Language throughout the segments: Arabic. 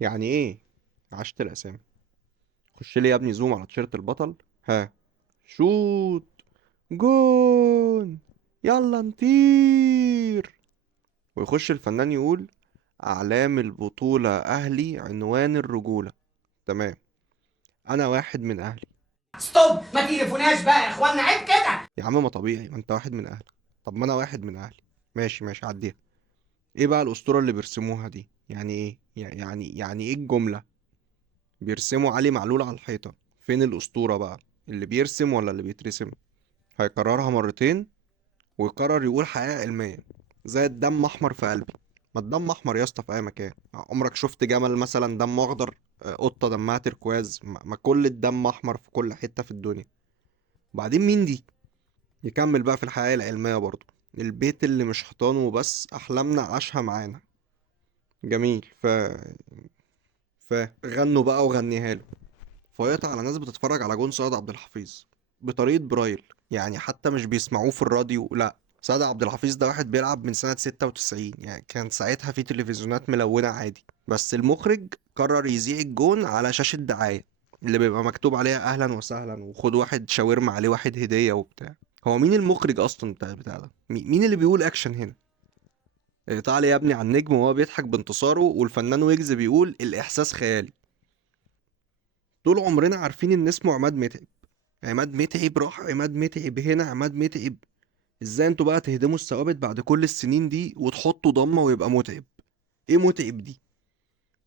يعني ايه؟ عشت الاسامي. خش لي يا ابني زوم على تيشيرت البطل. ها. شوت. جون. يلا نطير. ويخش الفنان يقول: اعلام البطولة اهلي عنوان الرجولة. تمام. انا واحد من اهلي. ستوب، ما تقرفوناش بقى يا اخوانا، عيب كده. يا عم ما طبيعي، ما انت واحد من اهلي. طب ما انا واحد من اهلي. ماشي ماشي عديها. ايه بقى الاسطورة اللي بيرسموها دي؟ يعني ايه يعني ايه الجملة؟ بيرسموا علي معلول على الحيطة. فين الاسطورة بقى؟ اللي بيرسم ولا اللي بيترسم؟ هيكررها مرتين ويقرر يقول حقيقة علمية. زي الدم احمر في قلبي. ما الدم احمر يا اسطى في اي مكان. عمرك شفت جمل مثلا دمه اخضر؟ قطة دمها تركواز؟ ما كل الدم احمر في كل حتة في الدنيا. وبعدين مين دي؟ يكمل بقى في الحقيقة العلمية برضو: البيت اللي مش حيطان وبس أحلامنا عاشها معانا. جميل. غنوا بقى وغنيها له. فيقطع على ناس بتتفرج على جون سيد عبد الحفيظ بطريقة برايل. يعني حتى مش بيسمعوه في الراديو، لا. سيد عبد الحفيظ ده واحد بيلعب من سنة 96، يعني كان ساعتها في تلفزيونات ملونة عادي، بس المخرج قرر يذيع الجون على شاشة دعاية اللي بيبقى مكتوب عليها أهلا وسهلا وخد واحد شاورما عليه واحد هدية وبتاع. هو مين المخرج أصلا بتاع ده؟ مين اللي بيقول أكشن هنا؟ تعالى يا ابني على النجم وهو بيضحك بانتصاره، والفنان ويجز بيقول الإحساس خيالي. طول عمرنا عارفين إن اسمه عماد متعب. عماد متعب راح، عماد متعب هنا، عماد متعب. ازاي انتوا بقى تهدموا الثوابت بعد كل السنين دي وتحطوا ضمة ويبقى متعب؟ ايه متعب دي؟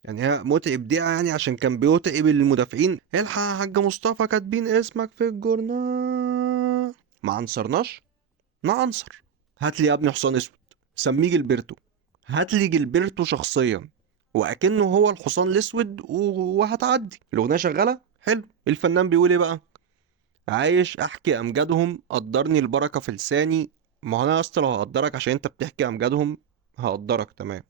يعني هي متعب دي يعني عشان كان بيتعب المدافعين؟ الحق يا حاج مصطفى كاتبين اسمك في الجورنال. ما عنصرناش. نعنصر. هات لي يا ابني حصان اسود سميه جilberto. هات لي جilberto شخصيا واكنه هو الحصان الاسود وهتعدي الاغنيه شغاله حلو. الفنان بيقول ايه بقى؟ عايش احكي امجادهم قدرني البركه في لساني. ما هو انا يا اسطى لو هقدرك عشان انت بتحكي امجادهم هقدرك تمام،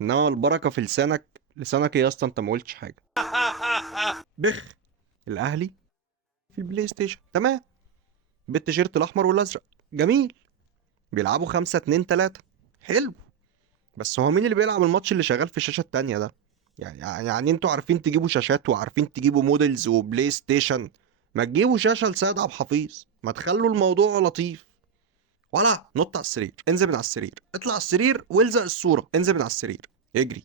انما البركه في لسانك. لسانك ايه يا اسطى؟ انت ما قلتش حاجه. بخ. الاهلي في البلاي ستيشن تمام، بالتيشيرت الاحمر والازرق. جميل. بيلعبوا 5-2-3. حلو. بس هو مين اللي بيلعب الماتش اللي شغال في الشاشه التانيه ده؟ يعني انتوا عارفين تجيبوا شاشات وعارفين تجيبوا موديلز وبلاي ستيشن. ما تجيبوا شاشه لسيد عبد الحفيظ، ما تخلوا الموضوع لطيف. ولا نط على السرير، انزل من على السرير، اطلع على السرير والزق الصورة، انزل من على السرير، اجري.